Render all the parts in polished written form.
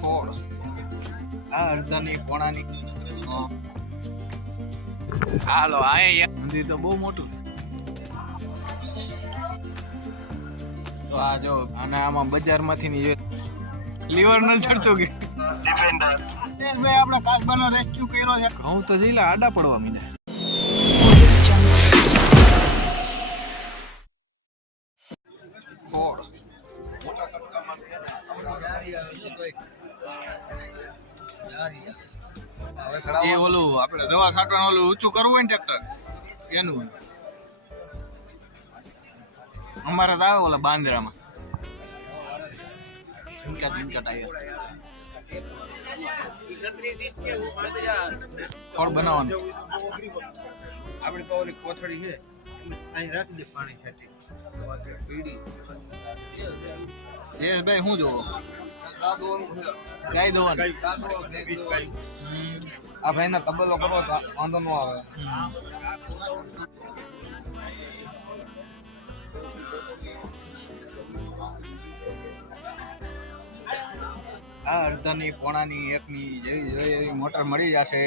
ખોળ આ અડધાની પોણાની હાલો આ મંદિર તો બહુ મોટું. તો આ જો અને આમાં બજારમાંથી ની લીવર ન ચડતો કે ડિફેન્ડર ભાઈ આપણે કાચબાનો રેસ્ક્યુ કર્યો છે. ઘઉં તો જઈલા આડા પડવા મીડ્યા. ખોળ એ ઓલું આપણે દવા છાંટવાનું ઓલું ઊંચું કરવું હોય ને ટ્રેક્ટર એનું અમારે તો આવે ઓલા બાંદરામાં ઝુમકા ઝુમકા ટાયર ખોળ બનાવવાનું. આપણી તો ઓલી કોથળી છે અહીં રાખી દે પાણી છાંટી જયેશભાઈ શું જોવો ગાય દોવાનું આ ભાઈ ના તબેલો કરો તો વાંધો ન આવે. આ અડધાની પોણાની એકની જેવી જોઈએ એવી મોટર મળી જશે.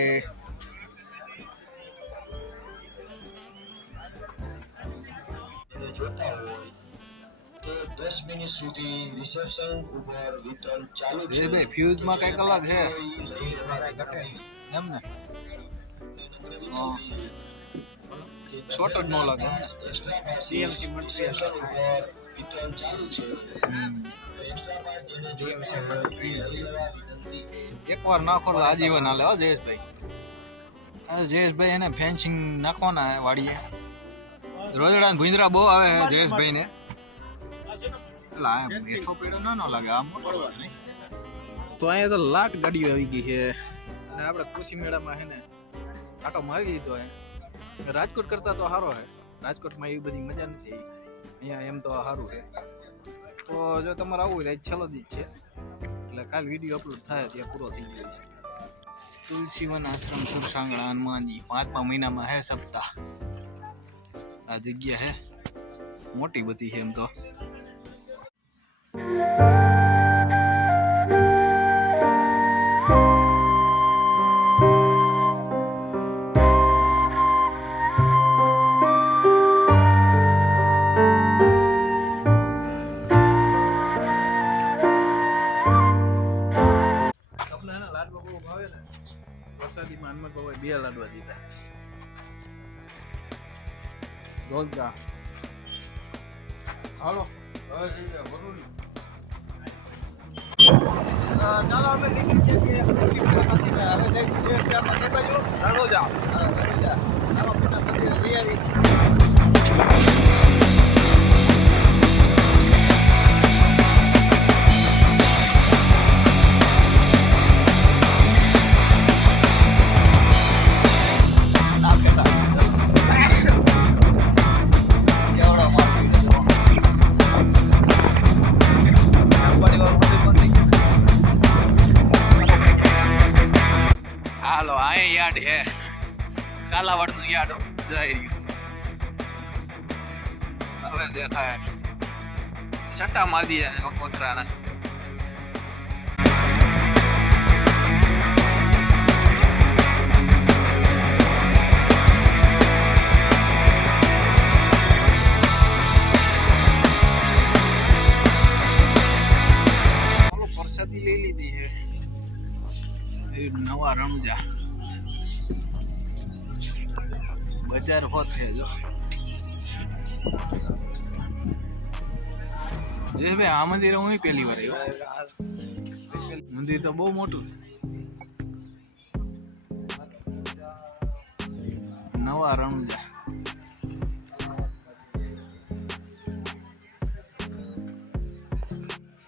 જોતા હોય તો 10 મિનિટ સુધી રિસેપ્શન ઉપર વિતરણ ચાલુ છે. એ ભાઈ ફ્યુઝમાં કઈ કલાક છે એમ ને શોર્ટ જ ન લાગે. સીએમસી રિસેપ્શન ઉપર વિતરણ ચાલુ છે. એકવાર નાખો તો આજીવન હાલે હો જયેશભાઈ. જયેશભાઈ એને ફેન્સિંગ નાખવાના હે વાડીએ. રોજડા ભૂંદરા બહુ આવે છે જયેશભાઈ ને. એટલે આ મીઠો પેડો ના લાગે આમ નહીં. તો અહીંયા તો લાટ ગાડીઓ આવી ગઈ છે અને આપણે કૃષિ મેળામાં છે ને આટો મારી દીધો હે. રાજકોટ કરતા તો સારો છે. રાજકોટમાં એવી બધી મજા નથી. અહીંયા એમ તો સારું છે. તો જો તમારે આવવું હોય તો છેલ્લો દી જ છે એટલે કાલ વિડીયો અપલોડ થાય ત્યાં પૂરો થઈ ગયો છે. તુલસીવન આશ્રમ સુરસાંગણા હનુમાનજી 5મા મહિનામાં હે સપ્તાહ. આ જગ્યા હે મોટી બધી છે એમ તો. વરસાદીમાં હનુમાન બાબાએ 2 લાડવા દીધા. રોજગાર હાલો ચાલો અમે નીકળી જઈએ. હવે જઈશું હાલો આ યાર્ડ હે કાલાવડ નું યાર્ડ જઈ હવે દેખાય સટ્ટા મારી દીધા કોથરાના. પ્રસાદી લઈ લીધી છે નવા રણુજા બજાર હોત છે. જો ભાઈ આ મંદિર હું પહેલી વાર આવ્યો. મંદિર તો બહુ મોટું. નવા રણુજા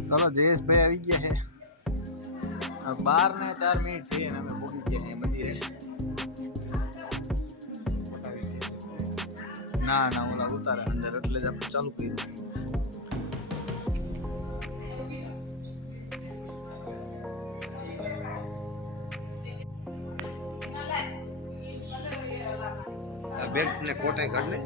ચાલો જયેશભાઈ આવી ગયા છે. 12 ને 4 મિનિટ થઈ અને અમે પહોંચી ગયા છીએ મંદિરે. ના ઓલા ઉતારે અંદર એટલે જ આપણે ચાલુ કર્યું. બેગ ને કોટે કાઢ લે.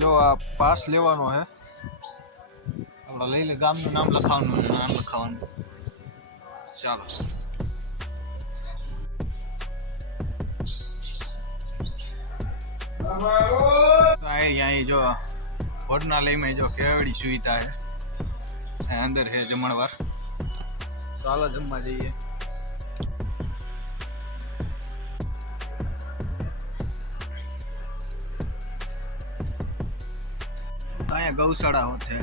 જો આ પાસ લેવાનો હે, આપણે લઈ લે, ગામનું નામ લખાવવાનું, નામ લખાવવાનું. ચાલો તો અહીં જો ભોજનાલયમાં જો કેવડી સુવિધા છે, અંદર છે જમણવાર. ચાલો જમવા જઈએ. અહીંયા ગૌશાળા છે.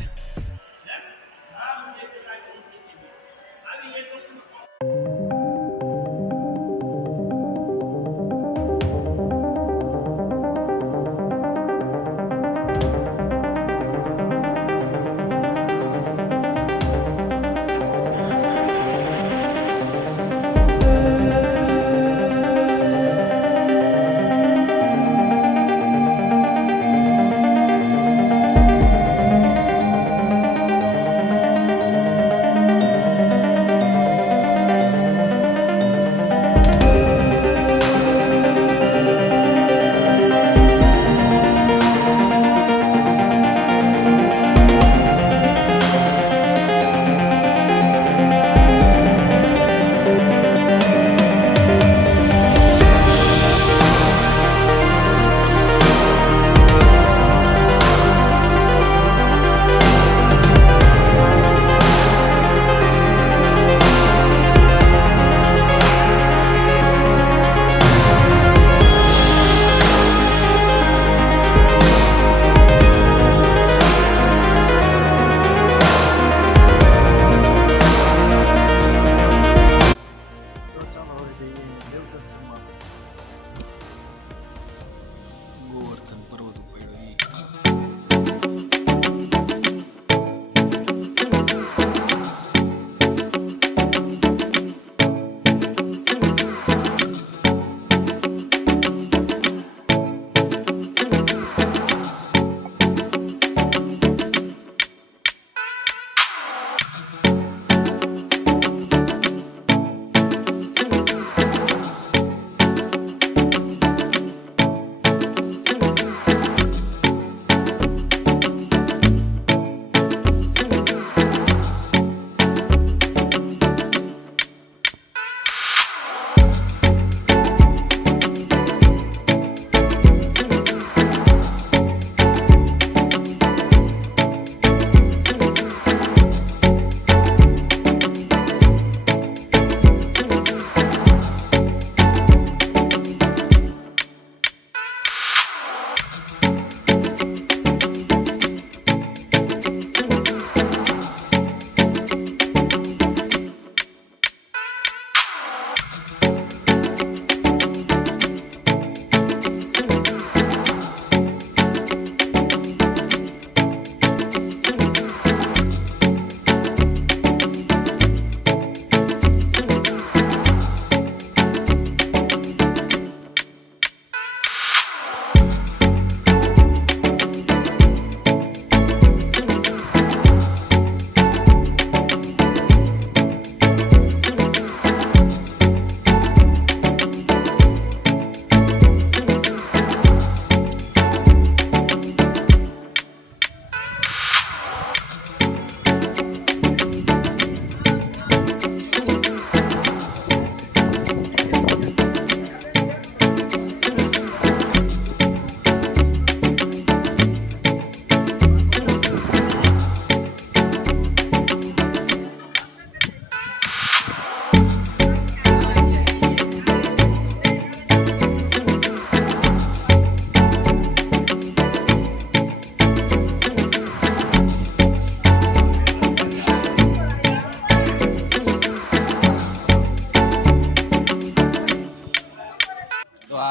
ગોવર્ધન પર્વત ઉપર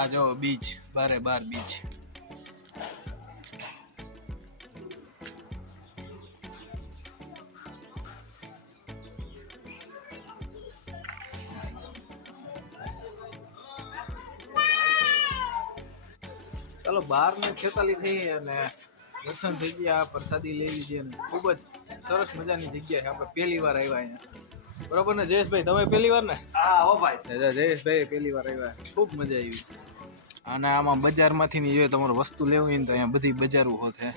આ જો બીચ, બારે બાર બીચ. ચાલો 12 ને 46 થઈ અને દર્શન થઈ ગયા, પ્રસાદી લઈ લીધી અને ખૂબ જ સરસ મજાની જગ્યા છે. આપણે પહેલી વાર આવ્યા અહીંયા, બરોબર ને જયેશભાઈ? તમે પહેલી વાર ને? હા હો ભાઈ. જયેશભાઈ પહેલી વાર આવ્યા, ખૂબ મજા આવી. અને આમાં બજારમાંથી ની જોઈએ તમારે વસ્તુ લેવી હોય ને તો અહીંયા બધી બજારો હોત છે.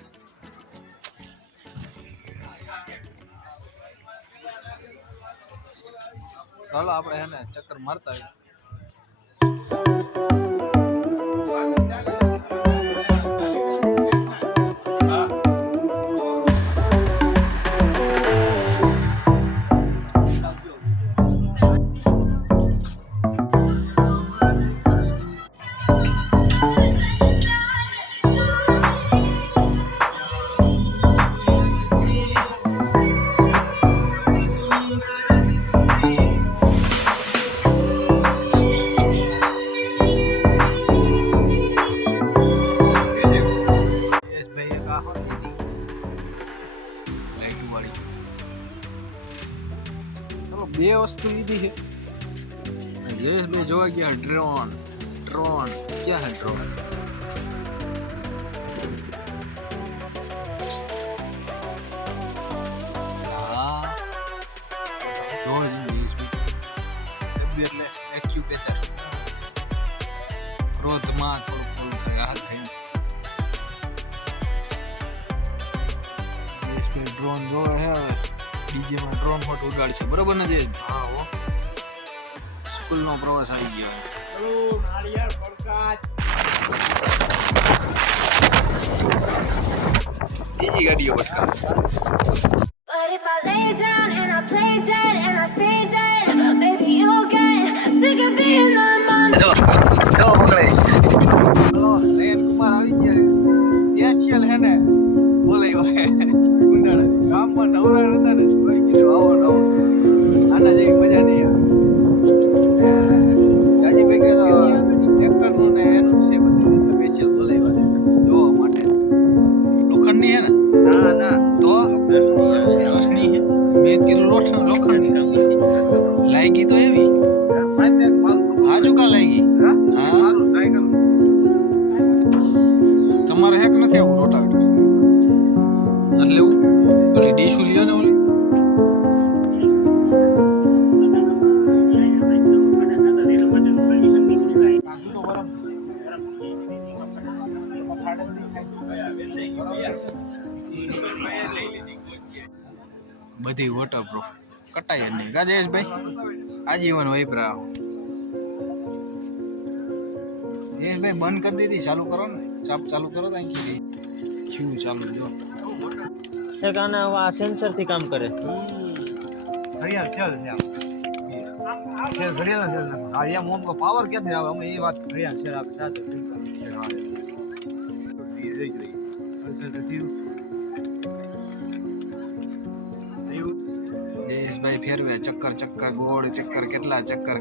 ચાલો આપણે હે ને ચક્કર મારતા આવીએ. બે વસ્તુ લીધી છે. જયેશભાઈ જોવા ગયા ડ્રોન. ક્યાં હે ડ્રોન? હા જો એટલે એક્યુપેચર ક્રોધમાં થોડું થોડું થાય, રાહત થઈ. જયેશભાઈ ડ્રોન જોવે છે. હવે ડીજેમાં ડ્રોન હોટ ઉડાડ છે, બરોબર ને? જે હા હો. સ્કૂલનો પ્રવાસ આવી ગયો. હેલો નાળિયેર પડકાજ. બીજી ગાડીઓ પટકા. But if I lay down and I play dead and I stay dead, maybe you'll get sick of being the monster. જો પકડાઈ. હલો નયન કુમાર આવી ગયા. એશિયલ હે ને બોલાય ગુંદાડા ગામમાં નવરા હતા ને કોઈ કીધું આવો નવો આના જેવી મજા નહીં આવે. ગાજી ભેગે તો ટ્રેક્ટરનું ને એનું છે બધું સ્પેશિયલ બોલાવ્યા છે જોવા માટે. લોખંડની હે ને? ના તો રોશની હે. મેં કીધું લોખંડની લાગી તો એવી આજુ કા લાગી. હા હા મારું ટ્રાય કરું. તમારે હેક નથી આવું રોટાવેટર એટલે એવું ઓલી ડીશ લ્યો ને ઓલી બધી વોટરપ્રૂફ કટાય જ નહીં. કા જયેશભાઈ આજીવન વાપરા. જયેશભાઈ બંધ કરી દીધી, ચાલુ કરો ને. ચાલુ કરો તો અહીં ક્યુ ચાલુ જો એક આના આ સેન્સર થી કામ કરે. ઘડિયાળ ચાલ છે છે ઘડિયાળ ચાલ. હા એમ ઓમ કો પાવર ક્યાંથી આવે? અમે એ વાત ઘડિયાળ છે આપણે સાથે જયેશભાઈ ફેરવે ચક્કર ગોળ ચક્કર, કેટલા ચક્કર.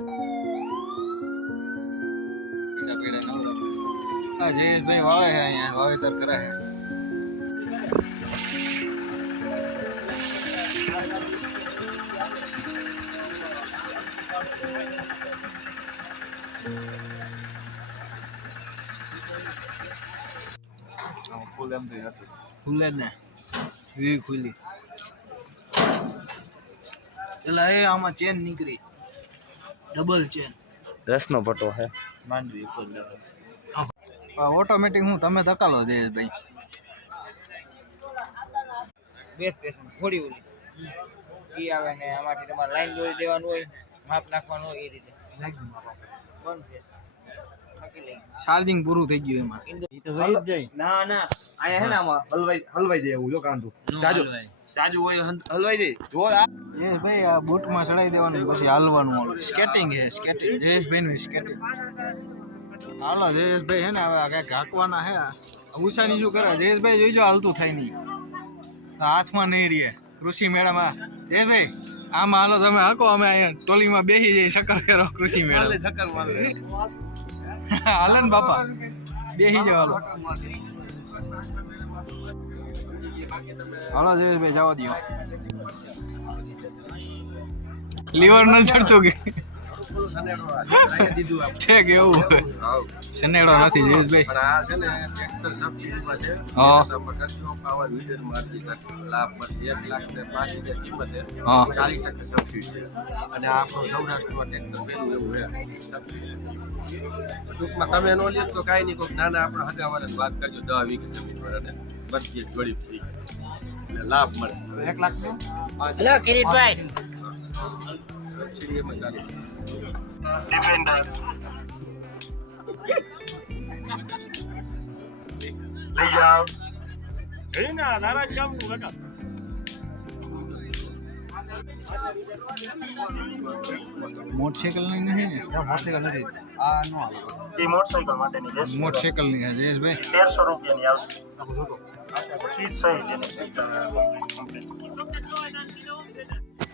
હા જયેશભાઈ વાવે છે, અહીંયા વાવેતર કરે છે. ખુલે ને વી ખુલી એટલે એ આમાં ચેન નીકળી, ડબલ ચેન. રસનો પટો હે. માંડવી ઓટોમેટિક હું તમે ધકાલો જયેશભાઈ. બેસ્ટ સ્ટેશન થોડી ઓલી ઈ આવે ને આમાંથી તમારે લાઈન દોરી દેવાનું હોય, માપ નાખવાનું હોય, એ રીતે બંધ છે. બાકી લઈ ચાર્જિંગ પૂરું થઈ ગયું એમાં. ઈ તો વહી જ જાય. ના આયા હે ને આમાં હલવાઈ જાય એવું જો કાંદું જાજુ હોય હલવાઈ જાય જો. જયેશભાઈ આ બૂટમાં ચડાઈ દેવાનું પછી હાલવાનું. સ્કેટિંગ છે, સ્કેટિંગ. જયેશભાઈ નું સ્કેટિંગ. હાલો જયેશભાઈ હે ને હવે કઈક હાંકવાના હે. ઉષાની શું કરે જયેશભાઈ? જોઈજો હાલતું થાય નહીં, હાથમાં નહીં રહે. કૃષિ મેળામાં જયેશભાઈ આમાં હાલો તમે હાંકો, અમે અહીંયા ટોલીમાં બેસી જઈએ શક્કર કરો કૃષિ મેળા. ચક્કર મારે હાલે ને બાપા બેસી જાવ. હાલો જયેશભાઈ જવા દો. લીવર ન ચડતું કે પેલું સનેડો અહીંયા દીધું આપણે. છે કે એવું હાવ. સનેડો નથી જયેશભાઈ. પણ આ છે ને ટ્રેક્ટર સબસિડીમાં છે. હા. તો આપણે કરજો પાવર વીડરમાં અરજી કરી. લાભ મળશે 1,05,000 કિંમત છે. હા. 40% સબસિડી છે. અને આ આપણું સૌરાષ્ટ્રમાં ટ્રેક્ટર પહેલું એવું છે સબસિડી. ટૂંકમાં તમે નો લ્યો તો કાંઈ નહીં, કોઈક નાના આપણા હગાવાળાને વાત કરજો 10 વીઘા જમીન વાળાને બચી જોડી ફ્રી એટલે લાભ મળે. 1 લાખનું હેલો કિરીટભાઈ સબસિડી એમાં ચાલુ. મોટરસાઇકલ ની નહીં ને? મોટરસાઇકલ નથી આ નો આવે. એ મોટરસાઇકલ માટેની છે મોટરસાઇકલ ની છે જયેશભાઈ. 1300 રૂપિયાની આવશે સીટ સહી જેની સીટ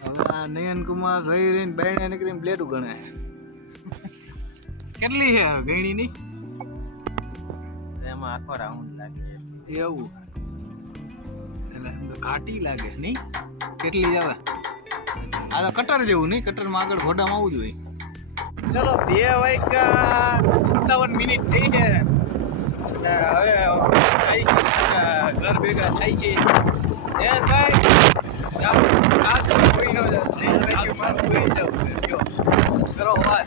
હવે આ નયન કુમાર રહી રહીને બાયણે નીકળીને બ્લેડું ગણે. કેટલી છે ગયણી ની? એમાં આખો રાઉન્ડ લાગે એવું એટલે આમ તો ઘાટી લાગે નહીં? કેટલી આવે? આ તો કટર જેવું નહીં? કટરમાં આગળ ઘોડામાં આવવું જોઈએ. ચલો 2 વાગ્યા 57 મિનિટ થઈ છે અને હવે જાય છે ઘર ભેગા થાય છે. જયેશભાઈ જાઓ, આ તો કોઈ ન જાય. જયેશભાઈ કે મારે કોઈ જવું છે. જો કરો વાત.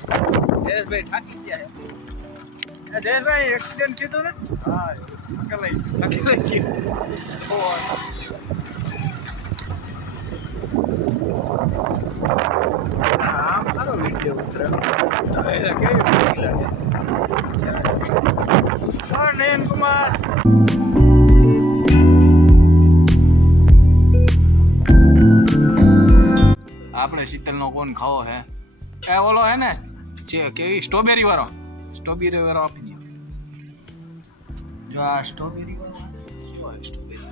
જયેશભાઈ થાકી ગયા છે. જયેશભાઈ એક્સિડન્ટ કીધું ને? હા અકેલાઈ ગયું. આમ સારો વિડીયો ઉતરે. એટલે કેવી ભૂખ લાગે. નયન કુમાર આપણે શીતલનો કોણ ખાવો હે? એ ઓલો હે ને જે કેવી સ્ટ્રોબેરી વાળો આપી દો. જો આ સ્ટ્રોબેરી વાળો શું હોય? સ્ટ્રોબેરી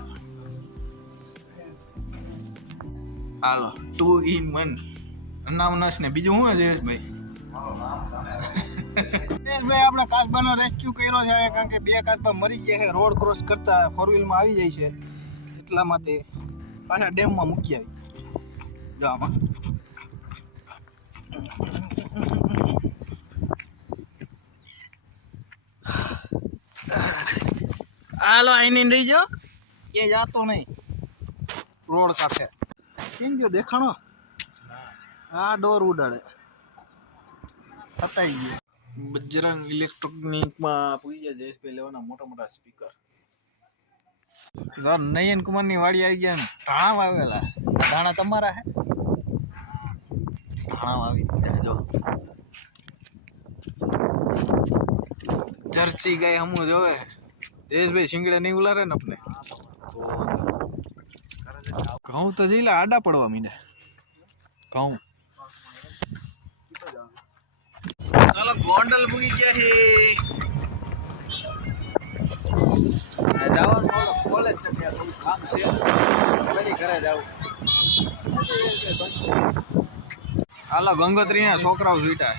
હાલો 2 in 1 અનામનસ ને બીજું શું છે જયેશભાઈ? જયેશભાઈ આપણે કાચબાનો રેસ્ક્યુ કર્યો છે કારણ કે 2 કાચબા મરી ગયા છે રોડ ક્રોસ કરતા 4-wheelમાં આવી જાય છે એટલા માટે પાછા ડેમમાં મૂકી આવી. જો આમાં હાલો આઈની રહી જાઓ એ જાતો નહીં રોડ સાથે. કેમ ગયો દેખાણો? આ ડોર ઉડાડે પતાઈ ગયો. બજરંગ ઇલેક્ટ્રોનિકમાં પૂરી ગયા જયેશભાઈ લેવાના મોટા સ્પીકર. નયન કુમારની વાડી આવી ગયા. ધાણા વાવેલા. ધાણા તમારા હે? ધાણા વાવી દીધા. જો જર્સી ગાય હમું જોવે જયેશભાઈ. શિંગડા નહીં ઉલારે ને આપણે. ઘઉં તો જઈલા આડા પડવા મીંડ્યા. ઘઉં ચાલો ગોંડલ મૂકી ગયા છે. જવાનું કોલેજ છે ત્યાં થોડું કામ છે ફરી ઘરે જાવ. હાલો ગંગોત્રીના છોકરાઓ છૂટા.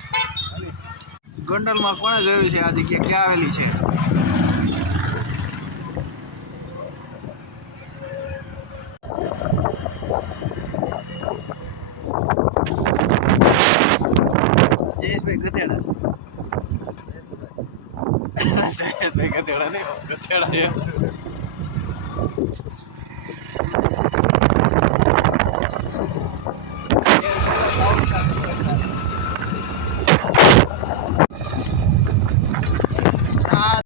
ગોંડલમાં કોણે જોયું છે આ જગ્યા ક્યાં આવેલી છે? જયેશભાઈ ગધેડા. જયેશભાઈ ગધેડા નહીં, ગધેડા